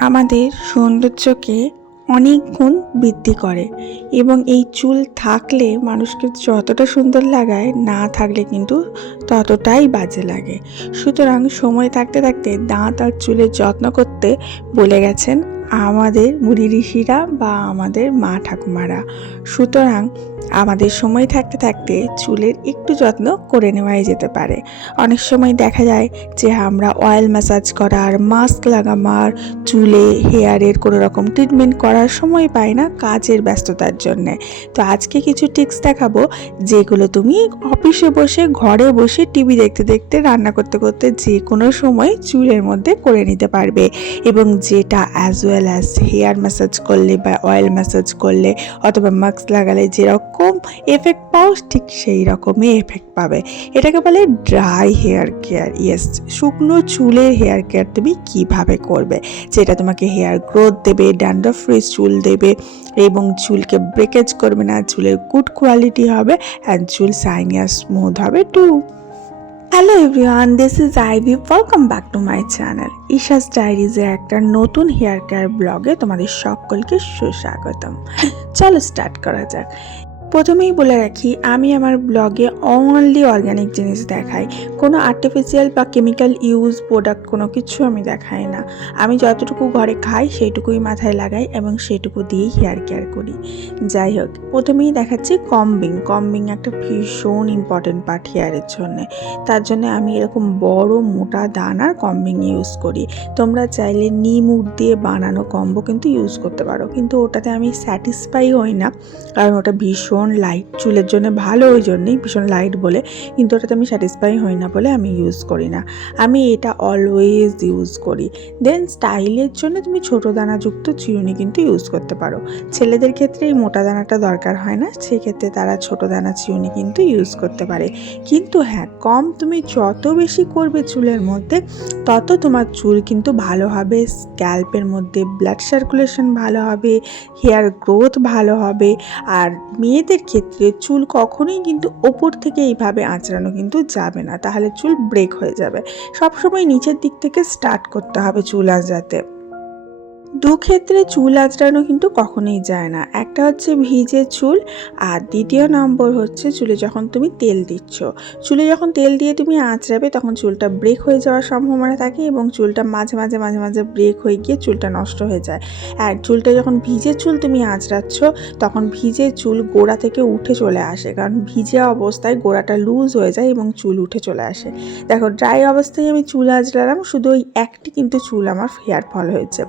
আমাদের সৌন্দর্যকে অনেক গুণ বৃদ্ধি করে এবং এই চুল থাকলে মানুষকে যতটা সুন্দর লাগায়, না থাকলে কিন্তু ততটাই বাজে লাগে। সুতরাং সময় থাকতে থাকতে দাঁত আর চুলের যত্ন করতে বলে গেছেন আমাদের মুড়ি ঋষিরা বা আমাদের মা ঠাকুমারা। সুতরাং আমাদের সময় থাকতে থাকতে চুলের একটু যত্ন করে নেওয়াই যেতে পারে। অনেক সময় দেখা যায় যে আমরা অয়েল ম্যাসাজ করার মাস্ক লাগামার, চুলে হেয়ারের কোনো রকম ট্রিটমেন্ট করার সময় পাই না কাজের ব্যস্ততার জন্যে। তো আজকে কিছু টিপস দেখাবো যেগুলো তুমি অফিসে বসে, ঘরে বসে টিভি দেখতে দেখতে, রান্না করতে করতে যে কোনো সময় চুলের মধ্যে করে নিতে পারবে এবং যেটা as well as hair massage করলে বা অয়েল ম্যাসাজ করলে অথবা মাস্ক লাগালে যেরকম এফেক্ট পাও, ঠিক সেই রকমই এফেক্ট পাবে। এটাকে বলে ড্রাই হেয়ার কেয়ার ইয়েস শুকনো চুলের হেয়ার কেয়ার তুমি কীভাবে করবে? যেটা তোমাকে হেয়ার গ্রোথ দেবে ড্যান্ড্রফ ফ্রি চুল দেবে এবং চুলকে ব্রেকেজ করবে না, চুলের গুড কোয়ালিটি হবে অ্যান্ড চুল সাইনিয়া স্মুথ হবে two hello everyone this is Ivy welcome back to my channel Isha's ডায়েরিজের একটা নতুন হেয়ার কেয়ার ব্লগে তোমাদের সকলকে সুস্বাগতম। চলো স্টার্ট করা যাক। প্রথমেই বলে রাখি, আমি আমার ব্লগে অনলি অর্গ্যানিক জিনিস দেখাই। কোনো আর্টিফিশিয়াল বা কেমিক্যাল ইউজ প্রোডাক্ট কোনো কিছু আমি দেখাই না। আমি যতটুকু ঘরে খাই, সেইটুকুই মাথায় লাগাই এবং সেটুকু দিয়েই হেয়ার কেয়ার করি। যাই হোক, প্রথমেই দেখাচ্ছি কম্বিং কম্বিং একটা ভীষণ ইম্পর্টেন্ট পার্ট হেয়ারের জন্য। তার জন্য আমি এরকম বড় মোটা দানার কম্বিং ইউজ করি। তোমরা চাইলে নিম উড দিয়ে বানানো কম্বো কিন্তু ইউজ করতে পারো। কিন্তু ওটাতে আমি স্যাটিসফাই হই না, কারণ ওটা ভীষণ লাইট চুলের জন্য ভালো ওই জন্যেই ভীষণ লাইট বলে, কিন্তু ওটাতে আমি স্যাটিসফাই হই না বলে আমি ইউজ করি না। আমি এটা অলওয়েজ ইউজ করি। দেন স্টাইলের জন্য তুমি ছোটো দানাযুক্ত চিরুনি কিন্তু ইউজ করতে পারো। ছেলেদের ক্ষেত্রে এই মোটা দানাটা দরকার হয় না, সেক্ষেত্রে তারা ছোটো দানা চিরুনি কিন্তু ইউজ করতে পারে। কিন্তু হ্যাঁ কম তুমি যত বেশি করবে চুলের মধ্যে, তত তোমার চুল কিন্তু ভালো হবে স্ক্যাল্পের মধ্যে ব্লাড সার্কুলেশন ভালো হবে হেয়ার গ্রোথ ভালো হবে, আর মেয়েদের ক্ষেত্রে চুল কখনোই কিন্তু ওপর থেকে এইভাবে আঁচড়ানো কিন্তু যাবে না। তাহলে চুল ব্রেক হয়ে যাবে। সবসময় নিচের দিক থেকে স্টার্ট করতে হবে চুল আঁচড়াতে। দু ক্ষেত্রে চুল আঁচড়ানো কিন্তু কখনোই যায় না। একটা হচ্ছে ভিজে চুল আর দ্বিতীয় নম্বর হচ্ছে চুলে যখন তুমি তেল দিচ্ছ। চুলে যখন তেল দিয়ে তুমি আঁচড়াবে তখন চুলটা ব্রেক হয়ে যাওয়ার সম্ভাবনা থাকে এবং চুলটা মাঝে মাঝে মাঝে মাঝে ব্রেক হয়ে গিয়ে চুলটা নষ্ট হয়ে যায়। আর চুলটা যখন ভিজে চুল তুমি আঁচড়াচ্ছ, তখন ভিজে চুল গোড়া থেকে উঠে চলে আসে। কারণ ভিজে অবস্থায় গোড়াটা লুজ হয়ে যায় এবং চুল উঠে চলে আসে। দেখো ড্রাই অবস্থায় আমি চুল আঁচড়ালাম, শুধু ওই একটি কিন্তু চুল আমার হেয়ার ফল হয়েছে।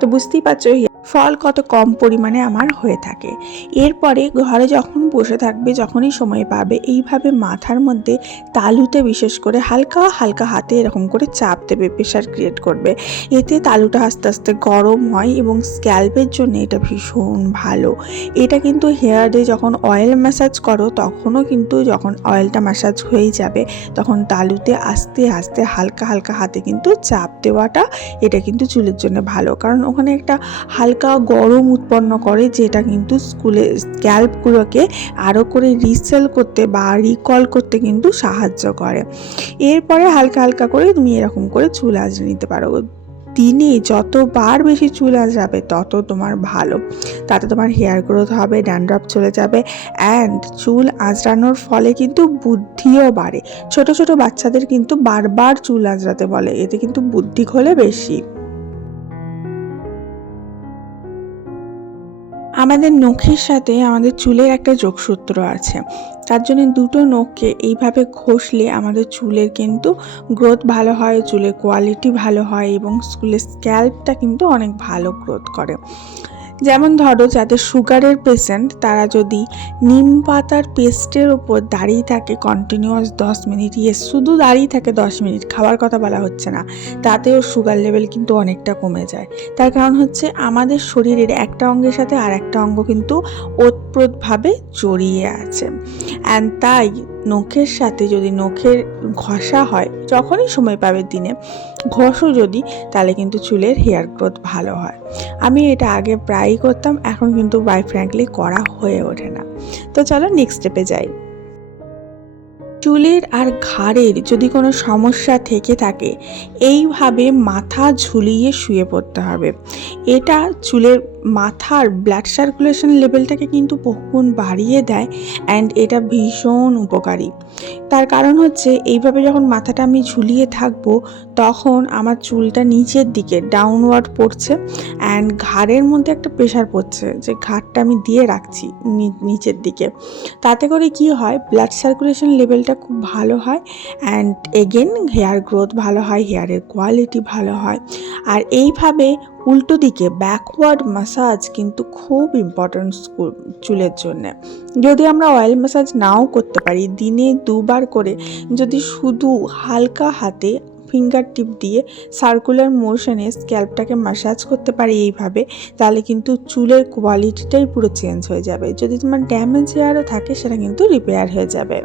তো বুঝতেই পারছ ফল কত কম পরিমাণে আমার হয়ে থাকে। এরপরে ঘরে যখন বসে থাকবে, যখনই সময় পাবে, এইভাবে মাথার মধ্যে তালুতে বিশেষ করে হালকা হালকা হাতে এরকম করে চাপ দেবে প্রেশার ক্রিয়েট করবে। এতে তালুটা আস্তে আস্তে গরম হয় এবং স্ক্যাল্পের জন্য এটা ভীষণ ভালো। এটা কিন্তু হেয়ারে যখন অয়েল ম্যাসাজ করো, তখনও কিন্তু যখন অয়েলটা ম্যাসাজ হয়ে যাবে, তখন তালুতে আস্তে আস্তে হালকা হালকা হাতে কিন্তু চাপ দেওয়াটা, এটা কিন্তু চুলের জন্য ভালো। কারণ ওখানে একটা হালকা গরম উৎপন্ন করে, যেটা কিন্তু স্কুলে স্ক্যাল্পগুলোকে আরও করে রিসেল করতে বা রিকল করতে কিন্তু সাহায্য করে। এরপরে হালকা হালকা করে তুমি এরকম করে চুল আঁচড়ে নিতে পারো। দিনে যতবার বেশি চুল আঁচড়াবে, তত তোমার ভালো। তাতে তোমার হেয়ার গ্রোথ হবে ড্যান্ড্রফ চলে যাবে অ্যান্ড চুল আঁচড়ানোর ফলে কিন্তু বুদ্ধিও বাড়ে। ছোট ছোট বাচ্চাদের কিন্তু বারবার চুল আঁচড়াতে বলে, এতে কিন্তু বুদ্ধি খোলে বেশি। আমাদের নখের সাথে আমাদের চুলের একটা যোগসূত্র আছে। তার জন্য দুটো নখকে এইভাবে ঘষলে আমাদের চুলের কিন্তু গ্রোথ ভালো হয়, চুলের কোয়ালিটি ভালো হয় এবং চুলের স্ক্যাল্পটা কিন্তু অনেক ভালো গ্রোথ করে। যেমন ধরো যাদের সুগারের পেশেন্ট তারা যদি নিম পাতার পেস্টের ওপর দাঁড়িয়ে থাকে কন্টিনিউয়াস দশ মিনিট ইয়ে শুধু দাঁড়িয়ে থাকে দশ মিনিট, খাওয়ার কথা বলা হচ্ছে না। তাতেও সুগার লেভেল কিন্তু অনেকটা কমে যায়। তার কারণ হচ্ছে আমাদের শরীরের একটা অঙ্গের সাথে আর একটা অঙ্গ কিন্তু ওতপ্রোতভাবে জড়িয়ে আছে। অ্যান্ড তাই নখের সাথে যদি নখের ঘষা হয় যখনই সময় পাবে দিনে। ঘষো যদি, তাহলে কিন্তু চুলের হেয়ার গ্রোথ ভালো হয়। আমি এটা আগে প্রায়ই করতাম, এখন কিন্তু বাই ফ্র্যাঙ্কলি করা হয়ে ওঠে না। তো চলো নেক্সট স্টেপে যাই। চুলের আর ঘাড়ের যদি কোনো সমস্যা থেকে থাকে, এইভাবে মাথা ঝুলিয়ে শুয়ে পড়তে হবে। এটা চুলের মাথার ব্লাড সার্কুলেশন লেভেলটাকে কিন্তু বহুগুণ বাড়িয়ে দেয় অ্যান্ড এটা ভীষণ উপকারী। তার কারণ হচ্ছে এইভাবে যখন মাথাটা আমি ঝুলিয়ে থাকব, তখন আমার চুলটা নিচের দিকে ডাউনওয়ার্ড পড়ছে অ্যান্ড ঘাড়ের মধ্যে একটা প্রেশার পড়ছে যে ঘাড়টা আমি দিয়ে রাখছি নিচের দিকে। তাতে করে কি হয় ব্লাড সার্কুলেশন লেভেলটা খুব ভালো হয় অ্যান্ড এগেন হেয়ার গ্রোথ ভালো হয় হেয়ারের কোয়ালিটি ভালো হয়। আর এইভাবে উল্টো দিকে ব্যাকওয়ার্ড মাসাজ কিন্তু খুব ইম্পর্ট্যান্ট চুলের জন্য। যদি আমরা অয়েল ম্যাসাজ নাও করতে পারি, দিনে দুবার করে যদি শুধু হালকা হাতে ফিঙ্গার টিপ দিয়ে সার্কুলার মোশনে স্ক্যাল্পটাকে ম্যাসাজ করতে পারি এইভাবে, তাহলে কিন্তু চুলের কোয়ালিটিটাই পুরো চেঞ্জ হয়ে যাবে। যদি তোমার ড্যামেজ হেয়ারও থাকে, সেটা কিন্তু রিপেয়ার হয়ে যাবে।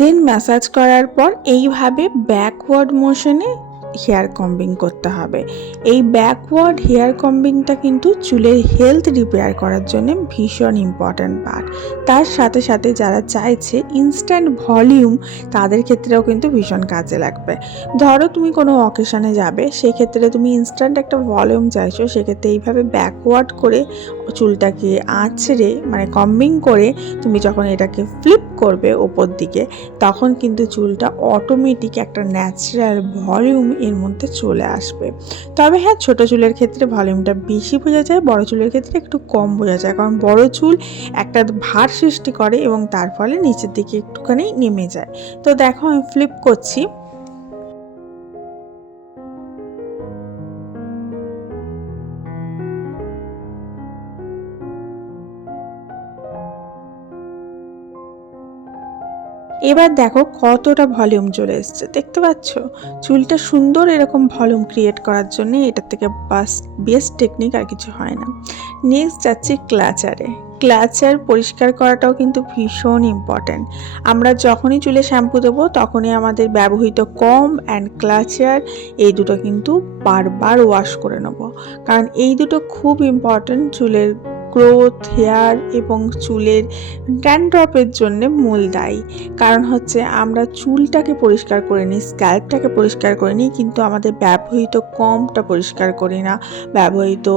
দেন ম্যাসাজ করার পর এইভাবে ব্যাকওয়ার্ড মোশনে হেয়ার কম্বিং করতে হবে। এই ব্যাকওয়ার্ড হেয়ার কম্বিংটা কিন্তু চুলের হেলথ রিপেয়ার করার জন্য ভীষণ ইম্পর্ট্যান্ট পার্ট তার সাথে সাথে যারা চাইছে ইনস্ট্যান্ট ভলিউম তাদের ক্ষেত্রেও কিন্তু ভীষণ কাজে লাগবে। ধরো তুমি কোনো অকেশনে যাবে, সেক্ষেত্রে তুমি ইনস্ট্যান্ট একটা ভলিউম চাইছো, সেক্ষেত্রে এইভাবে ব্যাকওয়ার্ড করে চুলটাকে আঁচড়ে মানে কম্বিং করে তুমি যখন এটাকে ফ্লিপ করবে ওপর দিকে, তখন কিন্তু চুলটা অটোমেটিক একটা ন্যাচারাল ভলিউম এর মধ্যে চলে আসবে। তবে হ্যাঁ ছোটো চুলের ক্ষেত্রে ভলিউমটা বেশি বোঝা যায়, বড় চুলের ক্ষেত্রে একটু কম বোঝা যায়। কারণ বড় চুল একটা ভার সৃষ্টি করে এবং তার ফলে নিচের দিকে একটুখানি নেমে যায়। তো দেখো, আমি ফ্লিপ করছি। এবার দেখো কতটা ভলিউম চলে এসছে, দেখতে পাচ্ছ? চুলটা সুন্দর এরকম ভলিউম ক্রিয়েট করার জন্য এটার থেকে বাস বেস্ট টেকনিক আর কিছু হয় না। নেক্সট যাচ্ছি ক্লাচারে ক্লাচার পরিষ্কার করাটাও কিন্তু ভীষণ ইম্পর্ট্যান্ট আমরা যখনই চুলে শ্যাম্পু দেবো, তখনই আমাদের ব্যবহৃত কম অ্যান্ড ক্লাচার এই দুটো কিন্তু বারবার ওয়াশ করে নেব। কারণ এই দুটো খুব ইম্পর্ট্যান্ট চুলের গ্রোথ হেয়ার এবং চুলের ড্যান্ড্রপের জন্য মূল দায়ী। কারণ হচ্ছে আমরা চুলটাকে পরিষ্কার করে নিই, স্ক্যাল্পটাকে পরিষ্কার করে নিই, কিন্তু আমাদের ব্যবহৃত কমটা পরিষ্কার করি না। ব্যবহৃত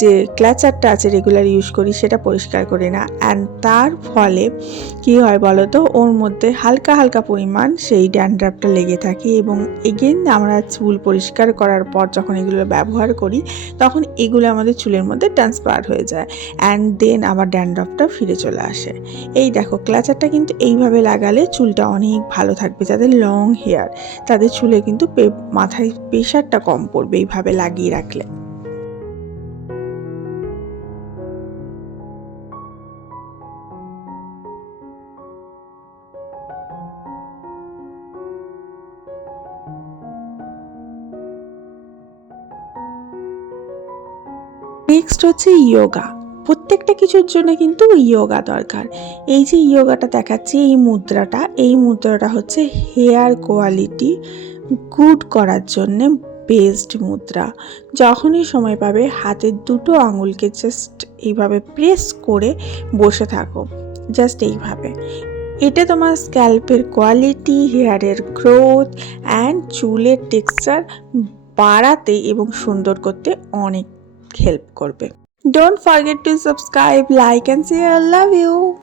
যে ক্ল্যাচারটা আছে রেগুলার ইউজ করি সেটা পরিষ্কার করি না। অ্যান্ড তার ফলে কি হয় বলো তো ওর মধ্যে হালকা হালকা পরিমাণ সেই ড্যান্ড্রাফটা লেগে থাকে এবং এগেন আমরা চুল পরিষ্কার করার পর যখন এগুলো ব্যবহার করি, তখন এগুলো আমাদের চুলের মধ্যে ট্রান্সফার হয়ে যায়। অ্যান্ড দেন আবার ড্যান্ড্রফটা ফিরে চলে আসে। এই দেখো, ক্লাচারটা কিন্তু এইভাবে লাগালে চুলটা অনেক ভালো থাকবে। যাদের লং হেয়ার তাদের চুলে কিন্তু মাথায় প্রেশারটা কম পড়বে এইভাবে লাগিয়ে রাখলে। নেক্সট হচ্ছে ইয়োগা প্রত্যেকটা কিছুর জন্য কিন্তু ইয়োগা দরকার। এই যে ইয়োগাটা দেখাচ্ছি, এই মুদ্রাটা এই মুদ্রাটা হচ্ছে হেয়ার কোয়ালিটি গুড করার জন্য বেস্ট মুদ্রা। যখনই সময় পাবে, হাতের দুটো আঙুলকে জাস্ট এইভাবে প্রেস করে বসে থাকো, জাস্ট এইভাবে। এটা তোমার স্ক্যাল্পের কোয়ালিটি, হেয়ারের গ্রোথ অ্যান্ড চুলের টেক্সচার বাড়াতে এবং সুন্দর করতে অনেক হেল্প করবে। Don't forget to subscribe, like, and share. I love you.